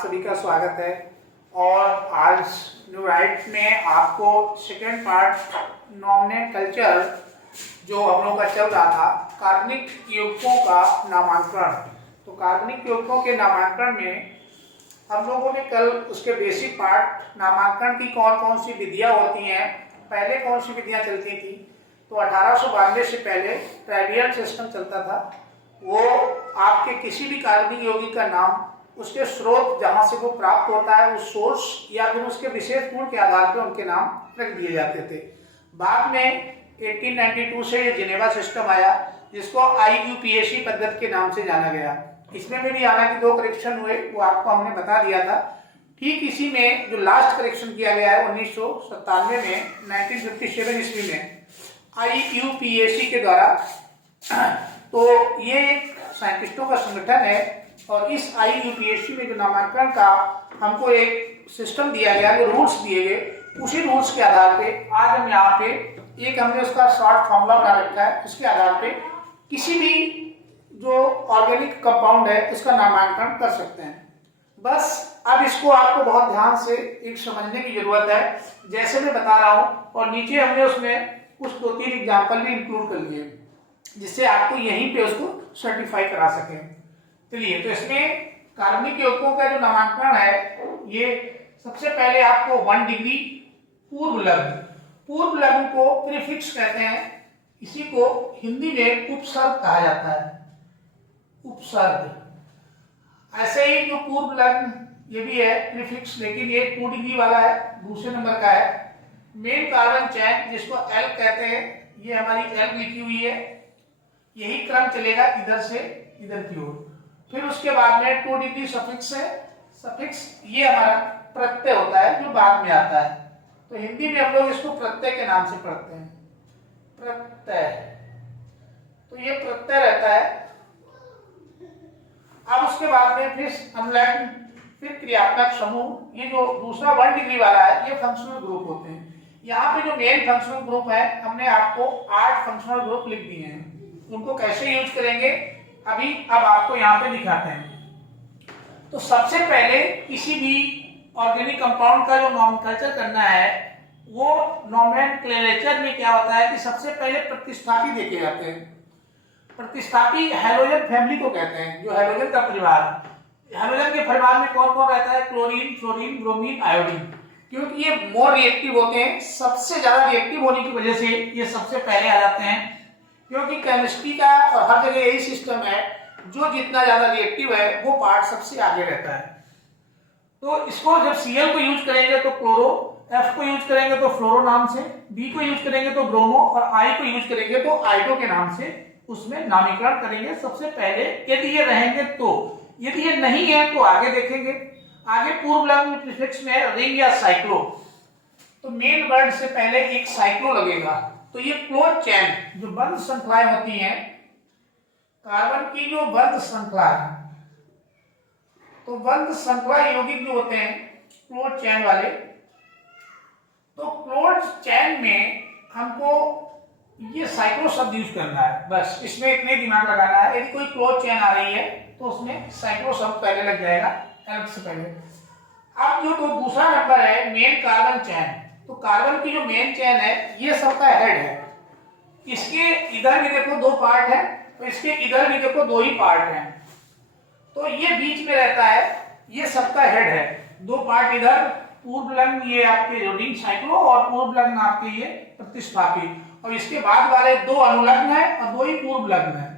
सभी का स्वागत है। और आज न्यूराइट में आपको सेकेंड पार्ट नॉमिनोकल्चर जो हम लोग का चल रहा था, कार्बनिक यौगिकों का नामांकन। तो कार्बनिक यौगिकों के नामांकन में हम लोगों ने कल उसके बेसिक पार्ट नामांकन की कौन कौन सी विधियां होती हैं, पहले कौन सी विधियां चलती थी। तो 1892 से पहले ट्राइडियल सिस्टम चलता था। वो आपके किसी भी कार्बनिक यौगिक का नाम उसके स्रोत जहां से वो प्राप्त होता है उस सोर्स या फिर उसके विशेष गुण के आधार पर उनके नाम रख दिए जाते थे। बाद में 1892 से ये जिनेवा सिस्टम आया जिसको IUPAC पद्धति के नाम से जाना गया। इसमें भी हालांकि 2 करेक्शन हुए, वो आपको हमने बता दिया था। ठीक इसी में जो लास्ट करेक्शन किया गया है 1997 में, 1957 ईस्वी में IUPAC के द्वारा। तो ये एक साइंटिस्टों का संगठन है और इस IUPAC में जो नामांकन का हमको एक सिस्टम दिया गया, जो रूल्स दिए गए, उसी रूल्स के आधार पे आज हम यहाँ पे एक हमने उसका शॉर्ट फॉर्मूला बना रखा है। उसके आधार पे किसी भी जो ऑर्गेनिक कंपाउंड है उसका नामांकन कर सकते हैं। बस अब इसको आपको बहुत ध्यान से एक समझने की जरूरत है, जैसे मैं बता रहा हूँ। और नीचे हमने उसमें कुछ 2-3 एग्जाम्पल भी इंक्लूड कर लिए जिससे आपको यहीं पे उसको सर्टिफाई करा सके। चलिए, तो इसमें कार्बनिक यौगिकों का जो नामांकन है, ये सबसे पहले आपको 1 डिग्री पूर्व लग्न को प्रीफिक्स कहते हैं। इसी को हिंदी में उपसर्ग कहा जाता है, उपसर्ग। ऐसे ही जो पूर्व लग्न ये भी है प्रीफिक्स, लेकिन ये 2 डिग्री वाला है, दूसरे नंबर का है। मेन कार्बन चैन जिसको L कहते हैं, ये हमारी L लिखी हुई है। यही क्रम चलेगा इधर से इधर की ओर। फिर उसके बाद में 2 डिग्री सफिक्स है। सफिक्स ये हमारा प्रत्यय होता है जो बाद में आता है। तो हिंदी में हम लोग इसको प्रत्यय के नाम से पढ़ते हैं, प्रत्यय। तो ये प्रत्यय रहता है। अब उसके बाद में फिर अम्लग्न, फिर क्रियात्मक समूह। ये जो दूसरा 1 डिग्री वाला है, ये फंक्शनल ग्रुप होते हैं। यहाँ पे जो मेन फंक्शनल ग्रुप है, हमने आपको 8 फंक्शनल ग्रुप लिख दिए हैं। उनको कैसे यूज करेंगे अब आपको यहाँ पे दिखाते हैं। तो सबसे पहले किसी भी ऑर्गेनिक कंपाउंड का जो नॉमेनक्लेचर करना है, वो नॉमेनक्लेचर में क्या होता है कि सबसे पहले प्रतिस्थापी देखे जाते हैं। प्रतिस्थापी हैलोजन फैमिली को कहते हैं, जो हैलोजन का परिवार है। हैलोजन के परिवार में कौन कौन रहता है? Chlorine, fluorine, bromine, iodine. क्योंकि ये मोर रिएक्टिव होते हैं, सबसे ज्यादा रिएक्टिव होने की वजह से ये सबसे पहले आ जाते हैं। क्योंकि केमिस्ट्री का और हर जगह यही सिस्टम है, जो जितना ज्यादा रिएक्टिव है वो पार्ट सबसे आगे रहता है। तो इसको जब Cl को यूज करेंगे तो क्लोरो, F को यूज करेंगे तो फ्लोरो नाम से, B को यूज करेंगे तो ब्रोमो, और I को यूज करेंगे तो आइडो के नाम से उसमें नामकरण करेंगे सबसे पहले। यदि ये रहेंगे तो, यदि ये नहीं है तो आगे देखेंगे। आगे पूर्व लग्न प्रीफिक्स में रिंग या साइक्लो। तो मेन वर्ड से पहले एक साइक्लो लगेगा। तो ये क्लोज चैन, जो बंद श्रृंखलाएं होती हैं कार्बन की, जो बंद श्रृंखला है, तो बंद श्रृंखला यौगिक जो होते हैं क्लोज चैन वाले, तो क्लोज चैन में हमको ये साइक्लो शब्द यूज करना है। बस इसमें इतने दिमाग लगाना है। यदि कोई क्लोज चैन आ रही है तो उसमें साइक्लो शब्द पहले लग जाएगा, एल्क से पहले। अब जो दूसरा नंबर है मेन कार्बन चैन, तो कार्बन की जो मेन चैन है ये सबका हेड है। इसके इधर भी देखो 2 पार्ट है, तो इसके इधर भी देखो 2 ही पार्ट हैं। तो ये बीच में रहता है, ये सबका हेड है। 2 पार्ट इधर, पूर्व लग्न ये आपके रिंग साइक्लो और पूर्व लग्न आपके ये प्रतिस्थापी, और इसके बाद वाले 2 अनुलग्न है और 2 ही पूर्व लग्न है।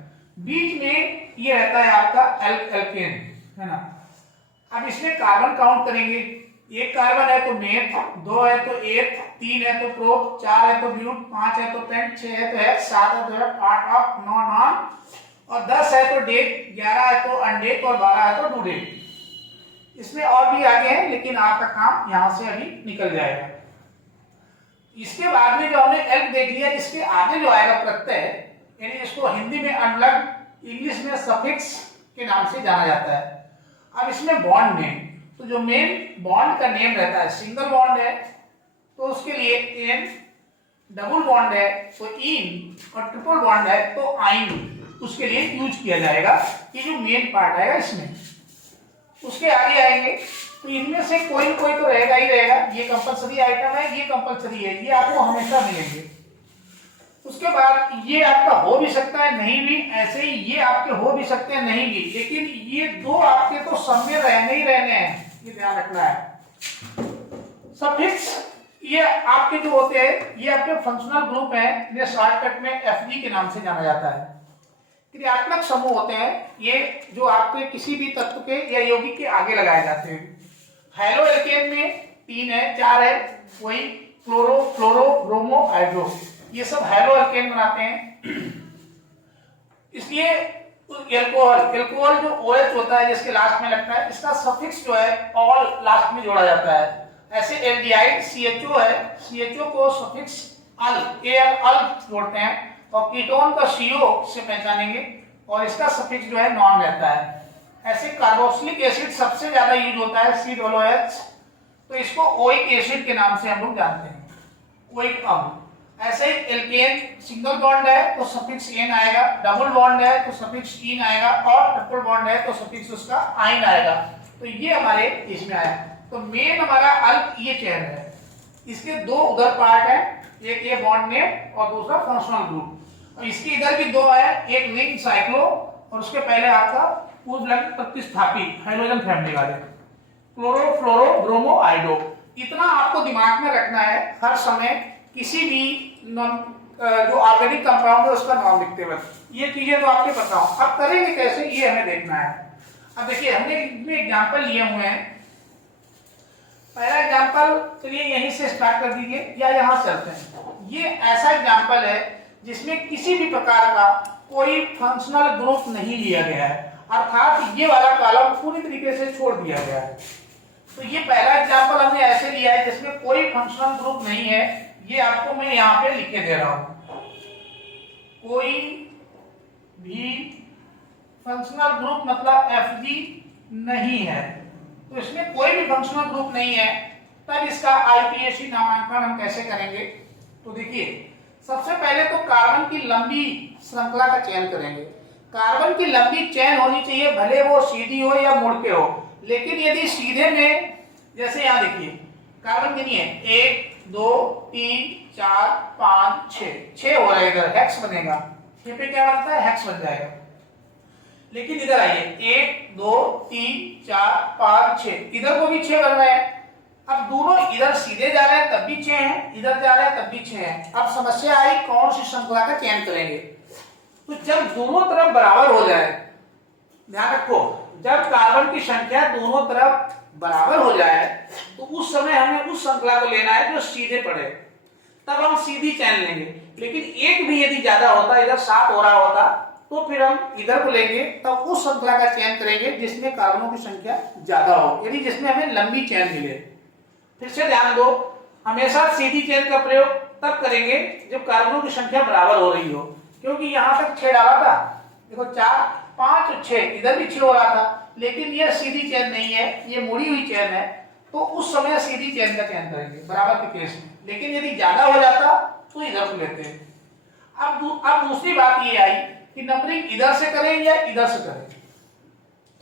बीच में ये रहता है आपका एल्केन, है ना। अब इसमें कार्बन काउंट करेंगे। 1 कार्बन है तो मेथ, 2 है तो एथ, 3 है तो प्रोप, 4 है तो ब्यूट, 5 है तो पेंट, 6 है तो हेक्स, 7 है तो हेक्स, 8 ऑफ, 9 नॉन, और 10 है तो डेट, 11 है तो अनडेट, और 12 है तो डूडेट। इसमें और भी आगे है, लेकिन आपका काम यहां से अभी निकल जाएगा। इसके बाद में जो हमने एल्क देख लिया, इसके आगे जो आएगा प्रत्यय, यानी इसको हिंदी में अनलग्न, इंग्लिश में सफिक्स के नाम से जाना जाता है। अब इसमें बॉन्ड नेम, तो जो मेन बॉन्ड का नेम रहता है, सिंगल बॉन्ड है तो उसके लिए एन, डबल बॉन्ड है तो इन, और ट्रिपल बॉन्ड है तो आइन, उसके लिए यूज किया जाएगा। ये जो मेन पार्ट आएगा इसमें। उसके आगे आएंगे तो इनमें से कोई न कोई तो रहेगा ही रहेगा, ये कंपलसरी आइटम है, ये कंपलसरी है, ये आपको हमेशा मिलेंगे। उसके बाद ये आपका हो भी सकता है नहीं भी, ऐसे ही ये आपके हो भी सकते हैं नहीं भी, लेकिन ये दो आपके तो सब में रहने ही रहने हैं, ये ध्यान रखना है। सफिक्स ये आपके जो होते हैं ये आपके फंक्शनल ग्रुप हैं, इन्हें शॉर्टकट में एफजी के नाम से जाना जाता है। क्रियात्मक समूह होते हैं ये जो आपके किसी भी तत्व के या यौगिक के आगे लगाए जाते हैं। हेलो एल्केन में 3 है 4 है, वही क्लोरो फ्लोरो ब्रोमो हाइड्रो, ये सब हेलो एल्केन बनाते हैं। इसलिए एल्कोहल जो OH होता है जिसके लास्ट में लगता है, इसका सफिक्स जो है ऑल लास्ट में जोड़ा जाता है। ऐसे एल्डिहाइड CHO है, CHO को सफिक्स अल अल जोड़ते हैं, और कीटोन का CO से पहचानेंगे और इसका सफिक्स जो है नॉन रहता है। ऐसे कार्बोक्सिलिक एसिड सबसे ज्यादा यूज होता है COOH, तो इसको ओइक एसिड के नाम से हम लोग जानते हैं, ओइक अम्ल। ऐसे ही एल्केन सिंगल बॉन्ड है तो सफिक्स एन आएगा, डबल बॉन्ड है तो सफिक्स इन आएगा, और ट्रिपल बॉन्ड है तो सफिक्स उसका आइन आएगा। तो ये हमारे इसमें आया। तो मेन हमारा अल्क ये चेन है, इसके दो उधर पार्ट है, एक ये बॉन्ड नेम और दूसरा फंक्शनल ग्रुप, और इसके इधर भी दो है, एक रिंग साइक्लो और उसके पहले आपका पूर्व प्रतिस्थापी हाइड्रोजन फैमिली वाले क्लोरो फ्लोरो ब्रोमो आइडो। इतना आपको दिमाग में रखना है हर समय, किसी भी जो ऑर्गेनिक कंपाउंड है उसका नाम लिखते वक्त ये चीजें तो आपके पता हो। अब करेंगे कैसे ये हमें देखना है। अब देखिए हमने इतने एग्जांपल लिए हुए हैं। पहला एग्जांपल चलिए यहीं से स्टार्ट कर दीजिए या यहां चलते हैं। ये ऐसा एग्जांपल है जिसमें किसी भी प्रकार का कोई फंक्शनल ग्रुप नहीं लिया गया है, अर्थात ये वाला कॉलम पूरी तरीके से छोड़ दिया गया है। तो ये पहला एग्जांपल हमने ऐसे लिया है जिसमें कोई फंक्शनल ग्रुप नहीं है, ये आपको मैं यहां पे लिख के दे रहा हूं। कोई भी फंक्शनल ग्रुप मतलब FG नहीं है, तो इसमें कोई भी फंक्शनल ग्रुप नहीं है, तब इसका IPAC नामांकन हम कैसे करेंगे। तो देखिए सबसे पहले तो कार्बन की लंबी श्रृंखला का चयन करेंगे। कार्बन की लंबी चेन होनी चाहिए, भले वो सीधी हो या मुड़ के हो, लेकिन यदि सीधे में जैसे यहां देखिए कार्बन गिनिए 1 2 3 4 5 6 हो रहा है, इधर हेक्स बनेगा, 6 पे क्या बनता है हेक्स बन जाएगा। लेकिन इधर आइए 1 2 3 4 5 6, इधर को भी 6 बन रहे हैं। अब दोनों इधर सीधे जा रहे हैं तब भी 6 हैं, इधर जा रहे हैं तब भी 6 हैं। अब समस्या आई कौन सी श्रृंखला का चयन करेंगे। तो जब दोनों तरफ बराबर हो जाए, ध्यान रखो जब कार्बन की संख्या दोनों तरफ बराबर हो जाए तो उस समय हमें उस श्रृंखला को लेना है जो सीधे पड़े, तब हम सीधी चैन लेंगे। लेकिन एक भी यदि ज्यादा होता, इधर 7 हो रहा होता, तो फिर हम इधर को लेंगे, तब उस श्रृंखला का चयन करेंगे जिसमें कार्बनों की संख्या ज्यादा हो, यानी जिसमें हमें लंबी चैन मिले। फिर से ध्यान दो, हमेशा सीधी चेन का प्रयोग तब करेंगे जब कार्बनों की संख्या बराबर हो रही हो, क्योंकि यहां तक 6 डाला था, देखो 4 5 और 6, इधर भी 6 हो रहा था, लेकिन ये सीधी चेन नहीं है, ये मुड़ी हुई चेन है, तो उस समय सीधी चेन का चयन करेंगे बराबर के केस में। लेकिन यदि ज्यादा हो जाता तो इधर को लेते हैं। अब दूसरी बात ये आई कि नंबरिंग इधर से करें या इधर से करें।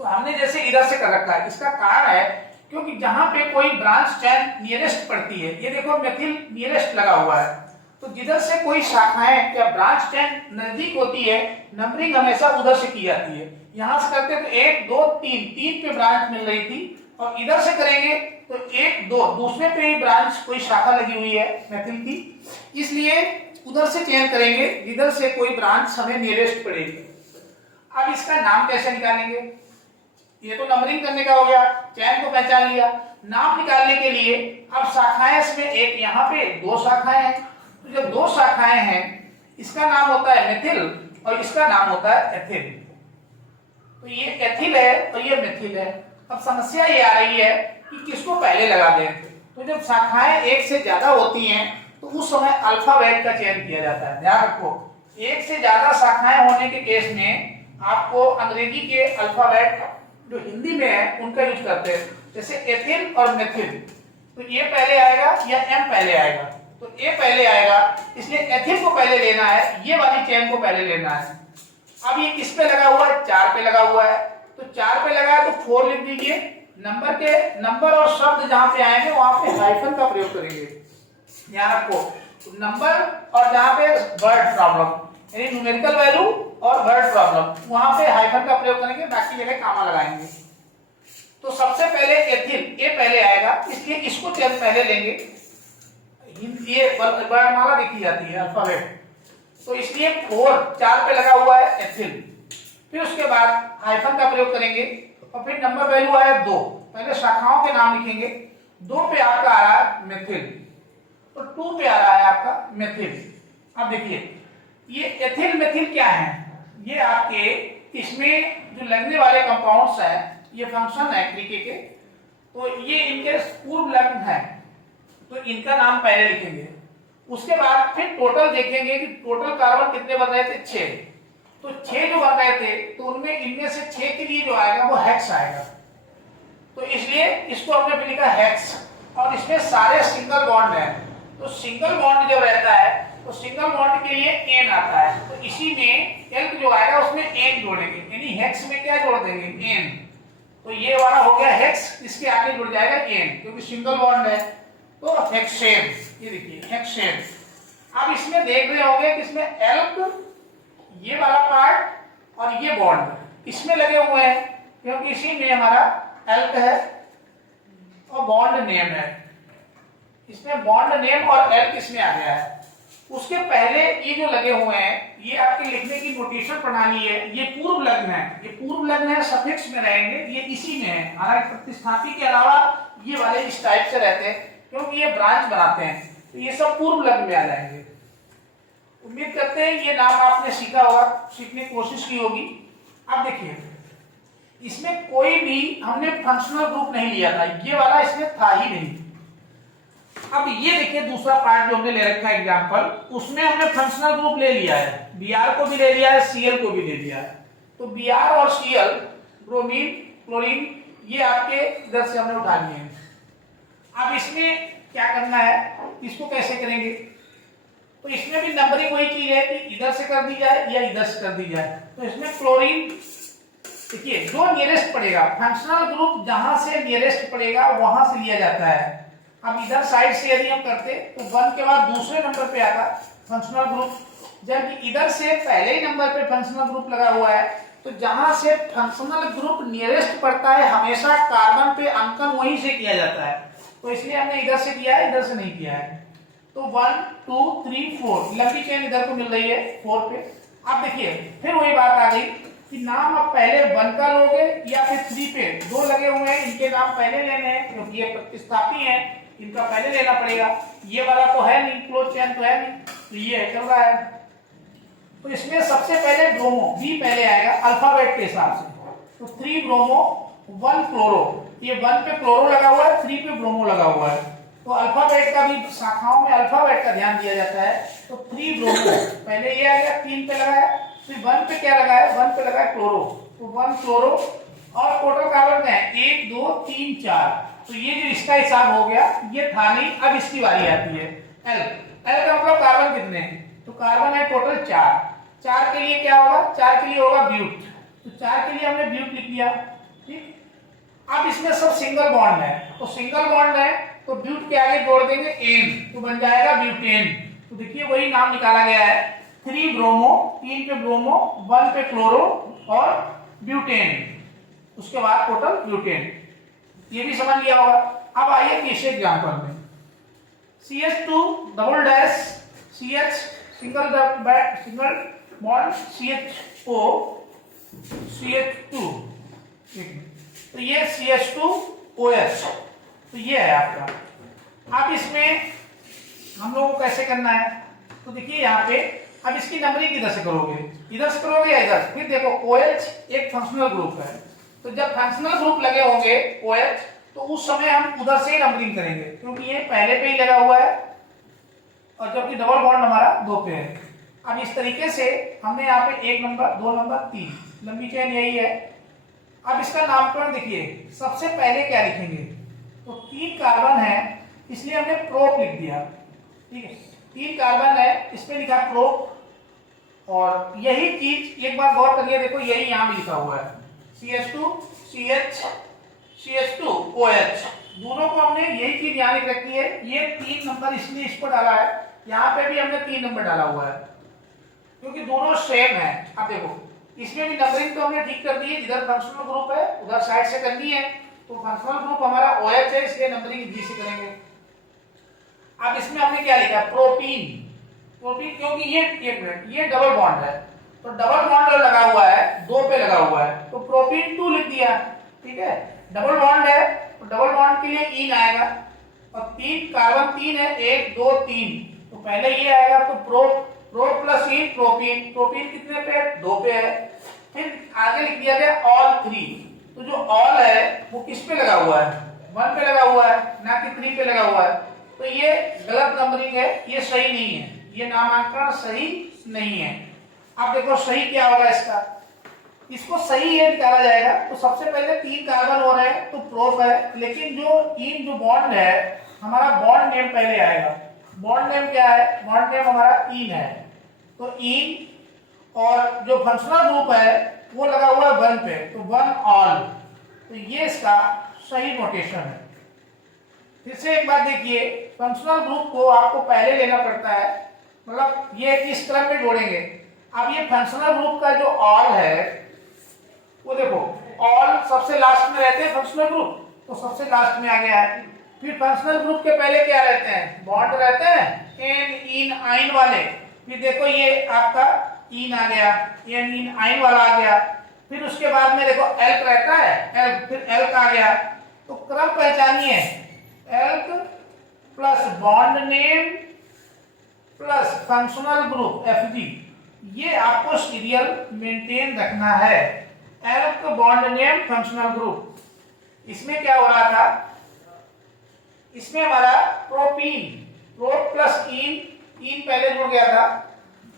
तो हमने जैसे इधर से कर रखा है, इसका कारण है क्योंकि जहां पे कोई ब्रांच चेन नियरेस्ट पड़ती है, ये देखो मेथिल नियरेस्ट लगा हुआ है, तो जिधर से कोई शाखाएं या ब्रांच चेन नजदीक होती है, नंबरिंग हमेशा उधर से की जाती है। यहां से करते तो 1 2 3 पे ब्रांच मिल रही थी, और इधर से करेंगे तो 1 2 दूसरे पे ही ब्रांच कोई शाखा लगी हुई है मेथिल की, इसलिए उधर से चयन करेंगे जिधर से कोई ब्रांच हमें नियरेस्ट पड़ेगी। अब इसका नाम कैसे निकालेंगे। ये तो नंबरिंग करने का हो गया, चैन को पहचान लिया। नाम निकालने के लिए अब शाखाएं, इसमें एक यहाँ पे 2 शाखाएं हैं, तो जब 2 शाखाएं हैं इसका नाम होता है मेथिल और इसका नाम होता है एथिल। तो ये एथिल है और ये मेथिल है। अब समस्या ये आ रही है कि किसको पहले लगा दें। तो जब शाखाएं एक से ज्यादा होती हैं तो उस समय अल्फाबेट का चयन किया जाता है। ध्यान रखो, एक से ज्यादा शाखाएं होने के केस में आपको अंग्रेजी के अल्फाबेट जो हिंदी में है उनका यूज करते हैं, जैसे एथिल और मेथिल, तो ये पहले आएगा या एम पहले आएगा, तो ए पहले आएगा, इसलिए एथिल को पहले लेना है, ये वाली चेन को पहले लेना है। अब ये किस पे लगा हुआ है, 4 पे लगा हुआ है, तो 4 पे लगा है तो 4 लिख दीजिए, नंबर और शब्द जहां पे आएंगे वहां पे हाइफन का प्रयोग करेंगे। ध्यान रखो, नंबर और जहां पे वर्ड प्रॉब्लम यानी न्यूमेरिकल वैल्यू और वर्ड प्रॉब्लम वहां पे हाइफन का प्रयोग करेंगे, बाकी जगह कामा लगाएंगे। तो सबसे पहले एथिल, ये पहले आएगा, इसलिए इसको पहले लेंगे। ये वर्णमाला देखी जाती है अल्फाबेट, तो इसलिए 4 पे लगा हुआ है एथिल। फिर उसके बाद हाइफन का प्रयोग करेंगे और फिर नंबर वैल्यू आया 2। पहले शाखाओं के नाम लिखेंगे। 2 पे आपका आ रहा है मेथिल, तो 2 पे आ रहा है आपका मेथिल। अब देखिए ये एथिल मेथिल क्या है, ये आपके इसमें जो लगने वाले कंपाउंड्स हैं, ये फंक्शन है क्रिके के, तो ये इनके पूर्व लग्न है, तो इनका नाम पहले लिखेंगे। उसके बाद फिर टोटल देखेंगे कि टोटल कार्बन कितने बन रहे थे, 6। तो 6 जो बन रहे थे, तो उनमें इनमें से 6 के लिए जो आएगा वो हेक्स आएगा, तो इसलिए इसको हमने भी लिखा हेक्स। और इसमें सारे सिंगल बॉन्ड है, तो सिंगल बॉन्ड जब रहता है तो सिंगल बॉन्ड के लिए एन आता है, तो इसी में एल जो आएगा उसमें एन जोड़ेंगे, यानी हेक्स में क्या जोड़ देंगे, एन। तो ये वाला हो गया हेक्स, इसके आगे जुड़ जाएगा एन क्योंकि सिंगल बॉन्ड है, तो हेक्सेन। ये देखिए हेक्सेन। अब इसमें देख रहे होंगे कि इसमें एल्क, ये वाला पार्ट और ये बॉन्ड इसमें लगे हुए हैं क्योंकि इसी में हमारा एल्क है और बॉन्ड नेम है, इसमें बॉन्ड नेम और एल्क इसमें आ गया है। उसके पहले ये जो लगे हुए हैं, ये आपके लिखने की नोटेशन प्रणाली है, ये पूर्व लग्न है, ये पूर्व लग्न है, सफिक्स में रहेंगे, ये इसी में है। हालांकि प्रतिस्थापी के अलावा ये वाले इस टाइप से रहते हैं क्योंकि ये ब्रांच बनाते हैं, तो ये सब पूर्व लग्न में आ जाएंगे। उम्मीद करते हैं ये नाम आपने सीखा होगा, सीखने की कोशिश की होगी। अब देखिए इसमें कोई भी हमने फंक्शनल ग्रुप नहीं लिया था, ये वाला इसमें था ही नहीं। अब ये देखिए दूसरा पार्ट जो हमने ले रखा है एग्जांपल, उसमें हमने फंक्शनल ग्रुप ले लिया है, Br को भी ले लिया है, Cl को भी ले लिया है। तो Br और Cl, ब्रोमीन, क्लोरीन, ये आपके इधर से हमने उठा लिए हैं। अब इसमें क्या करना है, इसको कैसे करेंगे, तो इसमें भी नंबरिंग वही चीज है कि इधर से कर दी जाए या इधर से कर दी जाए। तो इसमें क्लोरीन, देखिए जो नियरेस्ट पड़ेगा, फंक्शनल ग्रुप जहां से नियरेस्ट पड़ेगा वहां से लिया जाता है। अब इधर साइड से यदि हम करते तो 1 के बाद दूसरे नंबर पे आता फंक्शनल ग्रुप, जबकि इधर से पहले ही नंबर पे फंक्शनल ग्रुप लगा हुआ है। तो जहां से फंक्शनल ग्रुप नियरेस्ट पड़ता है हमेशा कार्बन पे अंकन वहीं से किया जाता है, तो इसलिए हमने इधर से किया है, इधर से नहीं किया है। तो 1 2 3 4 लंबी चेन इधर को मिल रही है 4 पे। अब देखिए फिर वही बात आ गई कि नाम आप पहले 1 का लोगे या फिर 3 पे 2 लगे हुए हैं, इनके नाम पहले लेने हैं क्योंकि ये प्रतिस्थापी है, इनका पहले लेना पड़ेगा। ये वाला तो है नहीं, क्लोज चेन तो है नहीं, तो ये चल रहा है। तो इसमें सबसे पहले ब्रोमो, बी पहले आएगा अल्फाबेट के हिसाब से, तो 3 ब्रोमो 1 क्लोरो, ये 1 पे क्लोरो लगा हुआ है, 3 पे ब्रोमो लगा हुआ है। तो अल्फाबेट का भी शाखाओं में अल्फाबेट का ध्यान दिया जाता है। तो 3 ब्रोमो पहले ये आ गया, 3 पे लगाया, फिर 1 पे क्या लगाया, 1 पे लगाया क्लोरो, तो 1 क्लोरो। और टोटल कार्बन है 1 2 3 4, तो ये जो इसका हिसाब हो गया ये था नहीं। अब इसकी बारी आती है एल, एल का मतलब कार्बन कितने हैं, तो कार्बन है टोटल 4। 4 के लिए क्या होगा, 4 के लिए होगा ब्यूट, तो 4 के लिए हमने ब्यूट लिख लिया, ठीक। अब इसमें सब सिंगल बॉन्ड है, तो सिंगल बॉन्ड है तो ब्यूट के आगे जोड़ देंगे एन, तो बन जाएगा ब्यूटेन। तो देखिए वही नाम निकाला गया है, 3 ब्रोमो, 3 पे ब्रोमो, 1 पे क्लोरो और ब्यूटेन, उसके बाद टोटल ब्यूटेन। ये भी समझ लिया होगा। अब आइए तीसरे एग्जांपल में, CH2 double dash CH single bond CHO CH2, तो ये CH2OH, तो ये है आपका। अब इसमें हम लोगों को कैसे करना है, तो देखिए यहाँ पे अब इसकी नंबरिंग किधर से करोगे, इधर से करोगे या इधर। फिर देखो OH एक फंक्शनल ग्रुप है, तो जब फंक्शनल ग्रुप लगे होंगे OH तो उस समय हम उधर से ही नंबरिंग करेंगे क्योंकि ये पहले पे ही लगा हुआ है और जबकि डबल बॉन्ड हमारा 2 पे है। अब इस तरीके से हमने यहाँ पे 1 नंबर 2 नंबर 3, लंबी चेन यही है। अब इसका नामकरण देखिए, सबसे पहले क्या लिखेंगे, तो 3 कार्बन है इसलिए हमने प्रोप लिख दिया, ठीक है। 3 कार्बन है, इस पे लिखा प्रोप। और यही चीज एक बार गौर करिए, देखो यही यहाँ भी लिखा हुआ है CH2 CH CH2OH, दोनों को हमने यही चीज याद रखी है। ये 3 नंबर इसलिए इस पर डाला है, यहाँ पे भी हमने 3 नंबर डाला हुआ है क्योंकि दोनों सेम है। अब देखो इसमें भी नंबरिंग तो हमने ठीक कर दी है, इधर फंक्शनल ग्रुप है उधर साइड से करनी है, तो फंक्शनल ग्रुप हमारा OH है इसलिए नंबरिंग जी से करेंगे। अब इसमें हमने क्या लिखा है, प्रोटीन। प्रोटीन क्योंकि ये डबल बॉन्ड है, तो डबल बॉन्ड लगा हुआ है, 2 पे लगा हुआ है, तो प्रोटीन 2 लिख दिया। ठीक है, डबल बॉन्ड है तो डबल बॉन्ड के लिए इन आएगा, और 3 कार्बन 3 है, 1 2 3, तो पहले ये आएगा, तो प्रो प्लस इन प्रोपीन। प्रोपीन कितने पे, 2 पे है। फिर आगे लिख दिया गया ऑल 3, तो जो ऑल है वो किस पे लगा हुआ है, 1 पे लगा हुआ है, ना कि 3 पे लगा हुआ है, तो ये गलत नंबरिंग है, ये सही नहीं है, ये नामांकन सही नहीं है। अब देखो सही क्या होगा इसका, इसको सही ये निकाला जाएगा, तो सबसे पहले 3 कार्बन हो रहे हैं तो प्रोप है, लेकिन जो बॉन्ड है हमारा बॉन्ड नेम पहले आएगा। बॉन्ड नेम क्या है, बॉन्ड नेम हमारा इन है, तो इन, और जो फंक्शनल ग्रुप है वो लगा हुआ है 1 पे, तो 1 ऑल, तो ये इसका सही नोटेशन है। फिर से एक बात देखिए, फंक्शनल ग्रुप को आपको पहले लेना पड़ता है, मतलब ये इस क्रम में जोड़ेंगे। अब ये फंक्शनल ग्रुप का जो ऑल है वो देखो, ऑल सबसे लास्ट में रहते हैं फंक्शनल ग्रुप, तो सबसे लास्ट में आ गया है। फिर फंक्शनल ग्रुप के पहले क्या रहते हैं, बॉन्ड रहते हैं, एन इन आइन वाले। फिर देखो ये आपका इन आ गया, एन इन आइन वाला आ गया। फिर उसके बाद में देखो एल्क रहता है, एल्क, फिर एल्क आ गया। तो क्रम पहचानिए, alk plus bond name plus functional group FG, ये आपको सीरियल मेंटेन रखना है। Alk bond name functional group, इसमें क्या हो रहा था, इसमें हमारा प्रोपीन, प्रो प्लस इन पहले जुड़ गया था,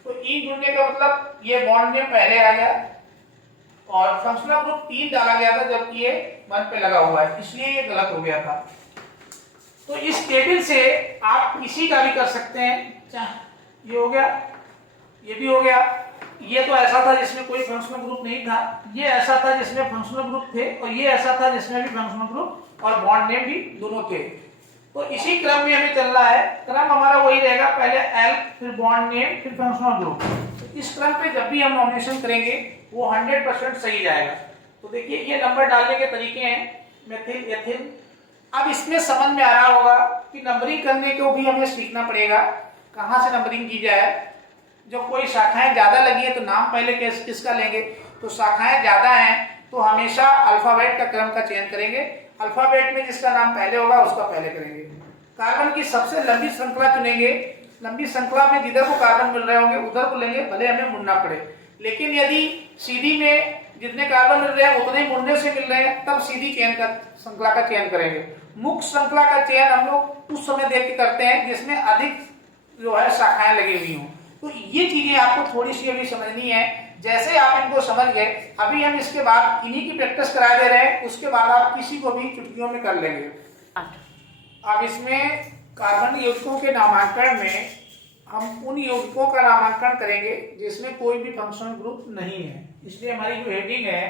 तो इन जुड़ने का मतलब ये बॉन्ड नेम पहले आ गया, और फंक्शनल ग्रुप 3 डाला गया था जबकि ये 1 पे लगा हुआ है, इसलिए ये गलत हो गया था। तो इस टेबल से आप किसी का भी कर सकते हैं, ये हो गया, ये भी हो गया, ये तो ऐसा था जिसमें कोई फंक्शनल ग्रुप नहीं था, ये ऐसा था जिसमें फंक्शनल ग्रुप थे, और ये ऐसा था जिसमें भी फंक्शनल ग्रुप और बॉन्ड नेम भी दोनों थे। तो इसी क्रम में हमें चलना है, क्रम हमारा वही रहेगा, पहले एल्क, फिर बॉन्ड नेम, फिर फंक्शनल ग्रुप। तो इस क्रम पे जब भी हम नॉमिनेशन करेंगे वो 100% सही जाएगा। तो देखिए ये नंबर डालने के तरीके हैं, मेथिल, एथिल। अब इसमें समझ में आ रहा होगा कि नंबरिंग करने को भी हमें सीखना पड़ेगा, कहाँ से नंबरिंग की जाए। जो कोई शाखाएं ज्यादा लगी है तो नाम पहले किसका लेंगे, तो शाखाएं ज्यादा हैं तो हमेशा अल्फाबेट का क्रम का चयन करेंगे, अल्फाबेट में जिसका नाम पहले होगा उसका पहले करेंगे। कार्बन की सबसे लंबी श्रृंखला चुनेंगे, लंबी श्रृंखला में जिधर को कार्बन मिल रहे होंगे उधर को लेंगे, भले हमें मुड़ना पड़े। लेकिन यदि सीधी में जितने कार्बन मिल रहे हैं उतने मुड़ने से मिल रहे हैं, तब सीधी चयन का श्रृंखला का चयन करेंगे। मुख्य श्रृंखला का चयन हम लोग उस समय देख के करते हैं जिसमें अधिक जो है शाखाएं लगी हुई हों। तो ये चीजें आपको थोड़ी सी अभी समझनी है। जैसे आप इनको समझ गए, अभी हम इसके बाद इन्हीं की प्रैक्टिस करा दे रहे हैं, उसके बाद आप किसी को भी चुटकियों में कर लेंगे। अब इसमें कार्बन यौगिकों के नामांकन में हम उन यौगिकों का नामांकन करेंगे जिसमें कोई भी फंक्शनल ग्रुप नहीं है, इसलिए हमारी जो हेडिंग है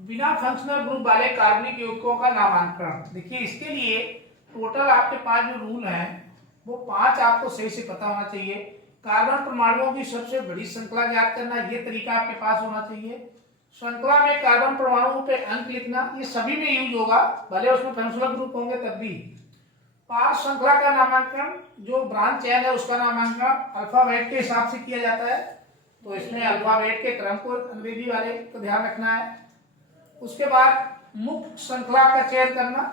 बिना फंक्शनल ग्रुप वाले कार्बनिक यौगिकों का नामांकन। देखिए इसके लिए टोटल आपके पास जो रूल हैं वो 5 आपको सही से पता होना चाहिए। कार्बन परमाणुओं की सबसे बड़ी श्रृंखला ज्ञात करना, ये तरीका आपके पास होना चाहिए। श्रृंखला में कार्बन परमाणुओं पे अंक लिखना, ये सभी में यूज होगा, भले उसमें फंक्शनल ग्रुप होंगे तब भी। पार श्रृंखला का नामांकन, जो ब्रांच चेन है उसका नामांकन अल्फाबेट के हिसाब से किया जाता है, तो इसमें अल्फाबेट के क्रम को अंग्रेजी वाले को ध्यान रखना है। उसके बाद मुख्य श्रृंखला का चयन करना,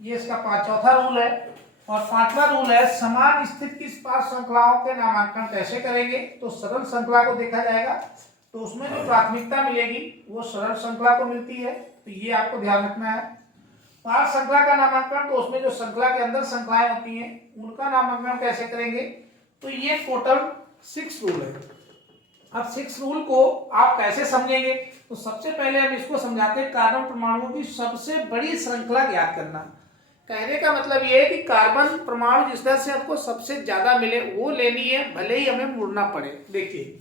ये इसका चौथा रूल है। और 5वां रूल है समान स्थिति की 5 श्रृंखलाओं के नामांकन कैसे करेंगे, तो सरल श्रृंखला को देखा जाएगा, तो उसमें जो प्राथमिकता मिलेगी वो सरल श्रृंखला को मिलती है, तो ये आपको ध्यान रखना है। 5 श्रृंखला का नामांकन, तो उसमें जो श्रृंखला के अंदर श्रृंखलाएं होती हैं उनका नामांकन कैसे करेंगे, तो ये टोटल 6 रूल है। अब 6 रूल को आप कैसे समझेंगे, तो सबसे पहले हम इसको समझाते हैं कार्बन परमाणुओं की सबसे बड़ी श्रृंखला ज्ञात करना। कहने का मतलब ये है कि कार्बन परमाणु जिस तरह से आपको सबसे ज्यादा मिले वो लेनी है, भले ही हमें मुड़ना पड़े। देखिए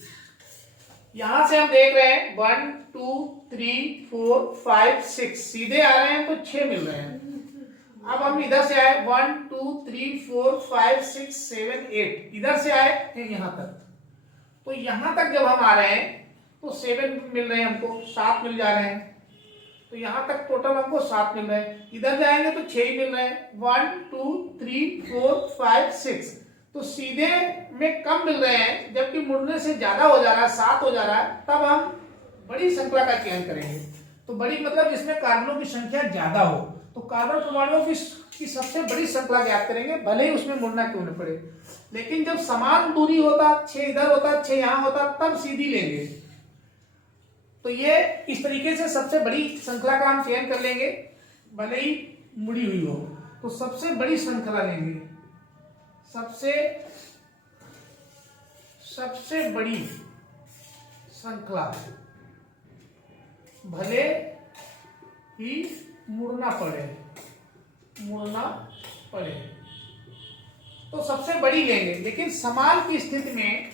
यहां से हम देख रहे हैं 1 2 3 4 5 6 सीधे आ रहे हैं तो 6 मिल रहे हैं। अब हम इधर से आए 1 2 3 4 5 6 7 8 इधर से आए हैं यहां तक। तो यहां तक जब हम आ रहे हैं तो 7 मिल रहे हैं हमको, 7 मिल जा रहे हैं। तो यहां तक टोटल हमको 7 मिल रहे हैं। इधर जाएंगे तो 6 ही मिल रहे हैं 1 2 3 4 5 6। तो सीधे में कम मिल रहे हैं जबकि मुड़ने से ज्यादा हो जा रहा है, 7 हो जा रहा है। तब हम बड़ी श्रृंखला का चयन करेंगे। तो बड़ी मतलब जिसमें कार्बनों की संख्या ज्यादा हो। तो कार्बन परमाणुओं की सबसे बड़ी श्रृंखला ज्ञात करेंगे, भले ही उसमें मुड़ना क्यों न पड़े। लेकिन जब समान दूरी होता, 6 इधर होता 6 यहां होता, तब सीधी लेंगे। तो ये इस तरीके से सबसे बड़ी श्रृंखला का हम चयन कर लेंगे, भले ही मुड़ी हुई हो। तो सबसे बड़ी श्रृंखला लेंगे, सबसे बड़ी श्रृंखला, भले ही मुड़ना पड़े। तो सबसे बड़ी लेंगे। लेकिन समान की स्थिति में,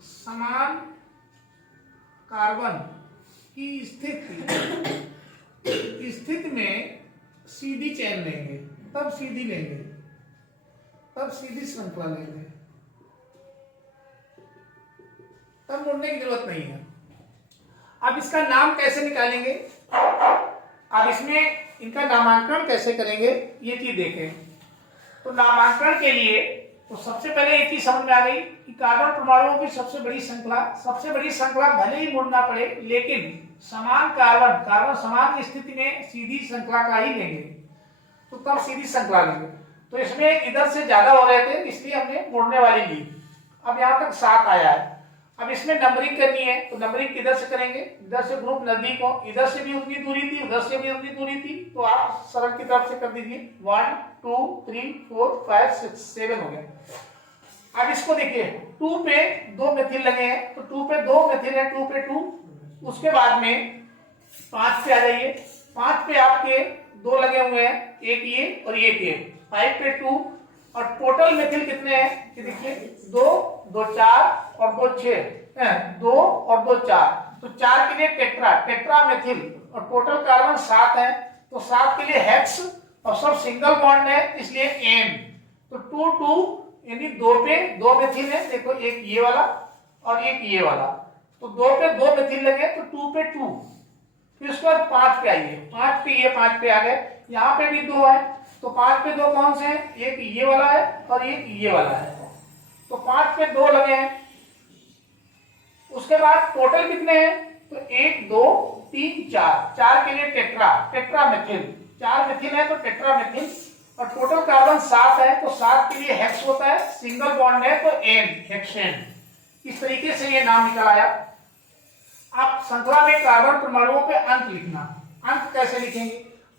समान कार्बन की स्थिति में सीधी चेन लेंगे, तब सीधी लेंगे, तब सीधी श्रृंखला लेंगे, तब मुड़ने की जरूरत नहीं है। अब इसका नाम कैसे निकालेंगे, अब इसमें इनका नामांकन कैसे करेंगे ये चीज देखें। तो नामांकन के लिए तो सबसे पहले एक चीज समझ में आ गई कि कार्बन परमाणुओं की सबसे बड़ी श्रृंखला भले ही मुड़ना पड़े, लेकिन समान कार्बन समान स्थिति में सीधी श्रृंखला का ही लेंगे। तो तब सीधी श्रृंखला लेंगे। तो इसमें इधर से ज्यादा हो रहे थे इसलिए हमने मुड़ने वाली ली। अब यहाँ तक 7 आया है। अब इसमें नंबरिंग करनी है। तो नंबरिंग किधर से करेंगे, इधर से ग्रुप नजदीक हो, इधर से भी उतनी दूरी थी, उधर से भी उतनी दूरी थी। तो आप सरल की तरफ से कर दीजिए 1 2 3 4 5 6 7 हो गया। अब इसको देखिए 2 पे 2 मेथिल लगे हैं, तो 2 पे 2 मेथिल है, 2 पे 2। उसके बाद में 5 पे आ जाइए। 5 पे आपके 2 लगे हुए हैं, एक ये और एक ये। 5 पे 2 और टोटल मेथिल कितने हैं ये देखिए 2 2 4 और 2 6 2 और 2 4। तो 4 के लिए टेट्रा मेथिल और टोटल कार्बन 7 है। तो 7 के लिए हेक्स और सब सिंगल बॉन्ड है इसलिए एन। तो 2 2 यानी 2 पे 2 मेथिल है, देखो एक ये वाला और एक ये वाला। तो 2 पे 2 मेथिल लगे तो 2 पे 2। फिर उसके बाद 5 पे आइए, 5 पे ये 5 पे आ गए। यहाँ पे भी 2 है तो 5 पे 2 कौन से हैं, एक ये वाला है और एक ये वाला है। तो 5 पे 2 लगे हैं। उसके बाद टोटल कितने हैं, तो 1 2 3 4। 4 के लिए टेट्रा मेथिल, 4 मेथिल है तो टेट्रा मेथिल। और टोटल कार्बन 7 है तो 7 के लिए हेक्स होता है, सिंगल बॉन्ड है तो एन, हेक्सेन। इस तरीके से ये नाम निकल आया। आप श्रृंखला में कार्बन परमाणुओं पे अंक लिखना। अंक कैसे लिखेंगे,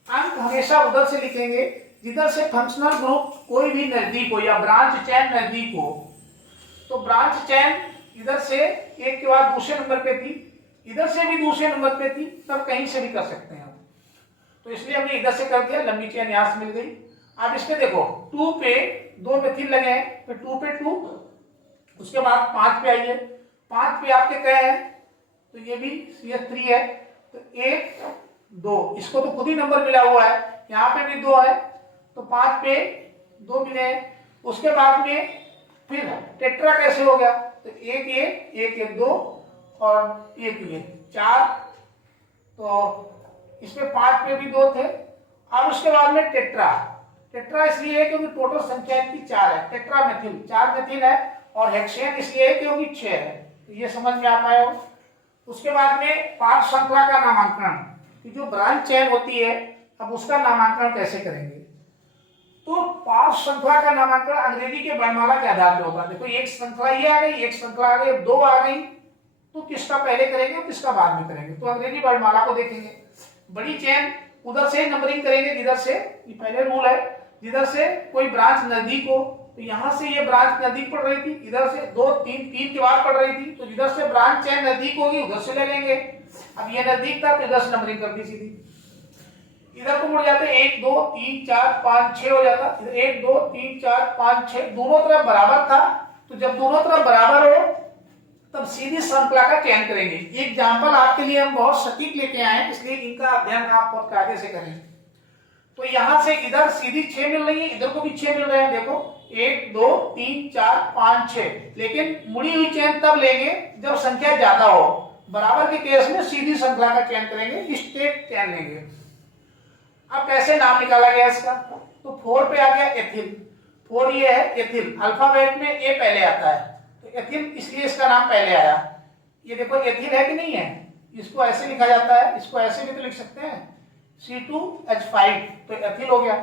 अंक हमेशा उधर से लिखेंगे जिधर से फंक्शनल ग्रुप कोई भी नजदीक हो या ब्रांच चेन नजदीक हो। तो ब्रांच चेन इधर से एक के बाद दूसरे नंबर पे थी, इधर से भी दूसरे नंबर पे थी, तब कहीं से भी कर सकते हैं। तो इसलिए हमने इधर से कर दिया, लंबी चेन यहां से मिल गई। अब इसमें देखो 2 पे 2 मेथिल लगे हैं तो 2 पे 2। उसके बाद 5 पे आइए, 5 पे आपके कहे हैं तो ये भी CH3 है। तो 1 2 इसको तो खुद ही नंबर मिला हुआ है, यहाँ पे भी 2 है तो 5 पे 2 मिले हैं। उसके बाद में फिर टेट्रा कैसे हो गया, तो एक ये एक 2 और एक ये 4। तो इसमें 5 पे भी 2 थे। अब उसके बाद में टेट्रा इसलिए है क्योंकि टोटल संख्या इनकी 4 है। टेट्रा मेथिल 4 मेथिल है और हेक्सेन इसलिए है क्योंकि 6 है। तो ये समझ में आ पाया हो। उसके बाद में पार्श्व श्रृंखला का नामांकन, कि जो ब्रांच चेन होती है अब उसका नामांकन कैसे करेंगे। तो पार्श्व श्रृंखला का नामांकन अंग्रेजी के वर्णमाला के आधार पर होता है। देखो एक श्रृंखला ये आ गई, एक श्रृंखला आ गई, 2 आ गई, तो किसका पहले करेंगे और किसका बाद में करेंगे। तो अंग्रेजी वर्णमाला को देखेंगे। बड़ी चेन उधर से नंबरिंग करेंगे जिधर से, ये पहले रूल है, जिधर से कोई ब्रांच नजदीक हो। तो यहां से ये ब्रांच नजदीक पड़ रही थी, इधर से 2 3 के बाद पड़ रही थी, तो जिधर से ब्रांच चेन नजदीक होगी उधर से ले लेंगे। अब ये नजदीक था तो इधर से नंबरिंग कर दी सीधी। इधर को मुड़ जाते 1 2 3 4 5 6 हो जाता। 1 2 3 4 5 6 दोनों तरफ बराबर था तो जब दोनों तरफ बराबर हो तब सीधी श्रृंखला का चयन करेंगे। एग्जाम्पल आपके लिए हम बहुत सटीक लेके आए हैं, इसलिए इनका अध्ययन आप बहुत कायदे से करें। तो यहां से इधर सीधी 6 मिल रही है, इधर को भी 6 मिल रहे हैं। देखो 1 2 3 4 5 6, लेकिन मुड़ी हुई चेन तब लेंगे जब संख्या ज्यादा हो। बराबर के केस में सीधी श्रृंखला का चयन करेंगे, स्ट्रेट चयन लेंगे। अब कैसे नाम निकाला गया इसका, तो 4 पे आ गया एथिल। 4 ये है एथिल, अल्फाबेट में ए पहले आता है तो एथिल, इसलिए इसका नाम पहले आया। ये देखो एथिल है कि नहीं है, इसको ऐसे लिखा जाता है, इसको ऐसे भी तो लिख सकते हैं C2H5, तो एथिल हो गया।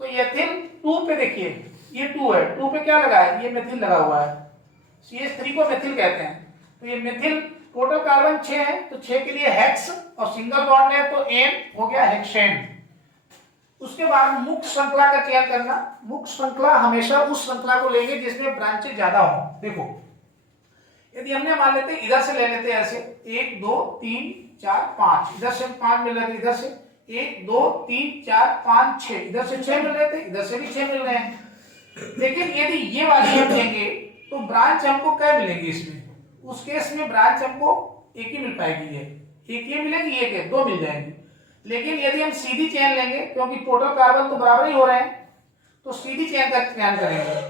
तो एथिल 2 पे देखिए, ये 2 है, 2 पे क्या लगा है, ये मेथिल लगा हुआ है। CH3 को मेथिल कहते हैं। तो ये मेथिल, टोटल कार्बन 6 है तो 6 के लिए हेक्स और सिंगल बॉन्ड है तो एन हो गया हेक्सेन। उसके बाद मुक्त श्रृंखला का चयन करना। मुक्त श्रृंखला हमेशा उस श्रृंखला को लेंगे जिसमें ब्रांचेज ज्यादा हो। देखो यदि हमने मान लेते इधर से ले लेते हैं ऐसे 1 2 3 4 5, इधर से 5 मिल रहे थे, इधर से 1 2 3 4 5 6, इधर से 6 मिल रहे थे, इधर से भी 6 मिल रहे हैं। लेकिन यदि ये वाली हम लेंगे तो ब्रांच हमको क्या मिलेंगी इसमें, उस केस में ब्रांच हमको एक ही मिल पाएगी, ये एक ही मिलेगी, एक है, 2 मिल जाएंगी। लेकिन यदि हम सीधी चेन लेंगे, क्योंकि टोटल कार्बन तो बराबर ही हो रहे हैं, तो सीधी चेन का चयन करेंगे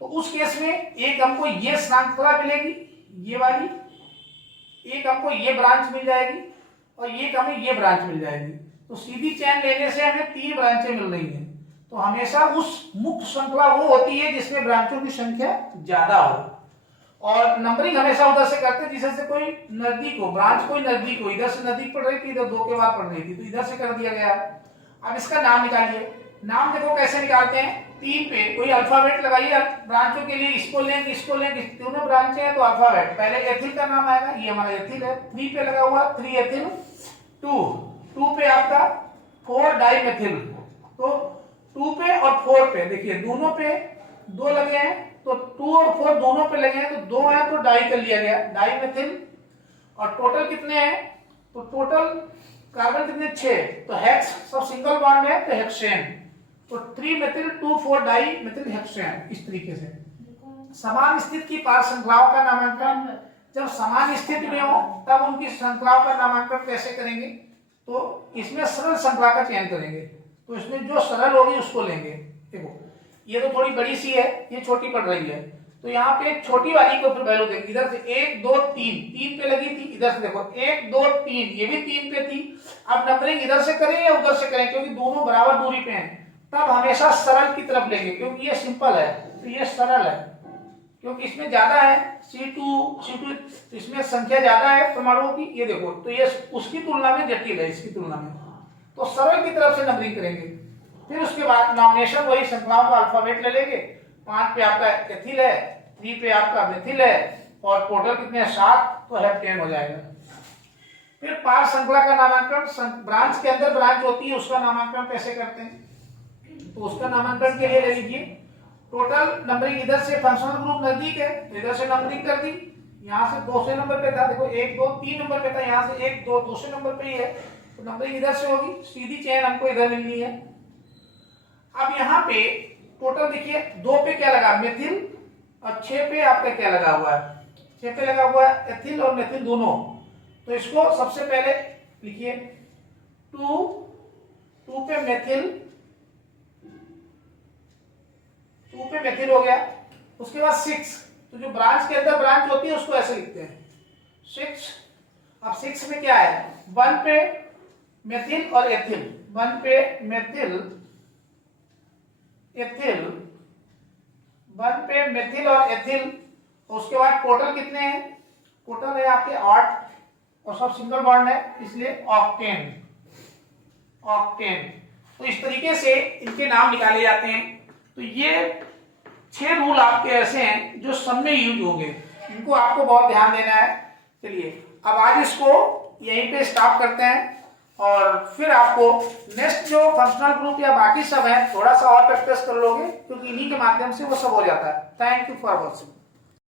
तो उस केस में एक हमको ये श्रृंखला मिलेगी, ये वाली, एक हमको ये ब्रांच मिल जाएगी और एक हमें ये ब्रांच मिल जाएगी। तो सीधी चेन लेने से हमें 3 ब्रांचें मिल रही हैं। तो हमेशा उस मुक्त श्रृंखला वो होती है जिसमें ब्रांचों की संख्या ज्यादा हो। और नंबरिंग हमेशा उधर से करते हैं जिससे से कोई नजदीक हो, ब्रांच कोई नजदीक हो, इधर से नजदीक पड़ रही थी, इधर 2 के बाद पड़ रही थी, तो इधर से कर दिया गया। अब इसका नाम निकालिए। नाम देखो कैसे निकालते हैं, 3 पे कोई अल्फाबेट लगाइए ब्रांचों के लिए, इसको लेंगे इसको लेंगे, दोनों ब्रांचें हैं तो अल्फाबेट, पहले एथिल का नाम आएगा, ये हमारा एथिल है। 3 पे लगा हुआ 3 एथिल, 2 पे आपका 4 डाइमेथिल। तो 2 पे और 4 पे देखिए दोनों पे 2 लगे हैं, तो 2 और 4 दोनों पे लगे हैं, तो 2 है तो डाई कर लिया गया, डाइमेथिल। और टोटल कितने हैं, तो टोटल कार्बन कितने 6, तो हेक्स सब सिंगल बॉन्ड है तो हेक्सेन, तो 3 मेथिल 2 4 डाई मेथिल हेक्सेन। इस तरीके से समान स्थिति की पार श्रृंखलाओं का नामांकन, जब समान स्थिति में हो तब उनकी श्रृंखलाओं का नामांकन कैसे करेंगे, तो इसमें सरल श्रृंखला का चयन करेंगे। तो इसमें जो सरल होगी उसको लेंगे। देखो ये तो थोड़ी बड़ी सी है, ये छोटी पड़ रही है, तो यहाँ पे छोटी वाली को फिर वैल्यू देंगे। इधर से 1 2 3 पे लगी थी, इधर से देखो 1 2 3, ये भी 3 पे थी। अब नंबरिंग इधर से करें या उधर से करें, क्योंकि दोनों बराबर दूरी पे हैं, तब हमेशा सरल की तरफ लेंगे, क्योंकि ये सिंपल है तो ये सरल है, क्योंकि इसमें ज्यादा है C2 इसमें संख्या ज्यादा है परमाणुओं की। ये देखो तो ये उसकी तुलना में जटिल है, इसकी तुलना में, तो सरल की तरफ से नंबरिंग करेंगे। फिर उसके बाद नॉमिनेशन, वही श्रृंखलाओं का अल्फाबेट ले लेंगे। 5 पे आपका एथिल है, 3 पे आपका मेथिल है, और टोटल कितने 7, तो हेप्टेन हो जाएगा। फिर पार श्रृंखला का नामांकन, ब्रांच के अंदर ब्रांच होती है उसका नामांकन कैसे करते हैं, तो उसका नामांकन के लिए ले लीजिए टोटल नंबरिंग। इधर से फंक्शनल ग्रुप नजदीक है तो इधर से नंबरिंग कर दी, यहाँ से 200 नंबर पे था, देखो 1 2 3 नंबर पे था, यहाँ से 1 2 200 नंबर पे ही है, तो नंबरिंग इधर से होगी, सीधी चेन हमको इधर मिलनी है। अब यहाँ पे टोटल देखिए 2 पे क्या लगा मेथिल, और 6 पे आपका क्या लगा हुआ है, 6 पे लगा हुआ है एथिल और मेथिल दोनों। तो इसको सबसे पहले लिखिए 2 पे मेथिल, 2 पे मेथिल हो गया। उसके बाद 6, तो जो ब्रांच के अंदर ब्रांच होती है उसको ऐसे लिखते हैं 6। अब 6 में क्या है, 1 पे मेथिल और एथिल, 1 पे मेथिल एथिल, 1 पे मेथिल और एथिल। उसके बाद टोटल कितने हैं, टोटल है आपके 8 और सब सिंगल बॉन्ड है, इसलिए ऑक्टेन। तो इस तरीके से इनके नाम निकाले जाते हैं। तो ये 6 रूल आपके ऐसे हैं जो सब में यूज होंगे, इनको आपको बहुत ध्यान देना है। चलिए अब आज इसको यहीं पे स्टॉप करते हैं, और फिर आपको नेक्स्ट जो फंक्शनल ग्रुप या बाकी सब है थोड़ा सा और प्रैक्टिस कर लोगे, क्योंकि इन्हीं के माध्यम से वो सब हो जाता है। Thank you for watching.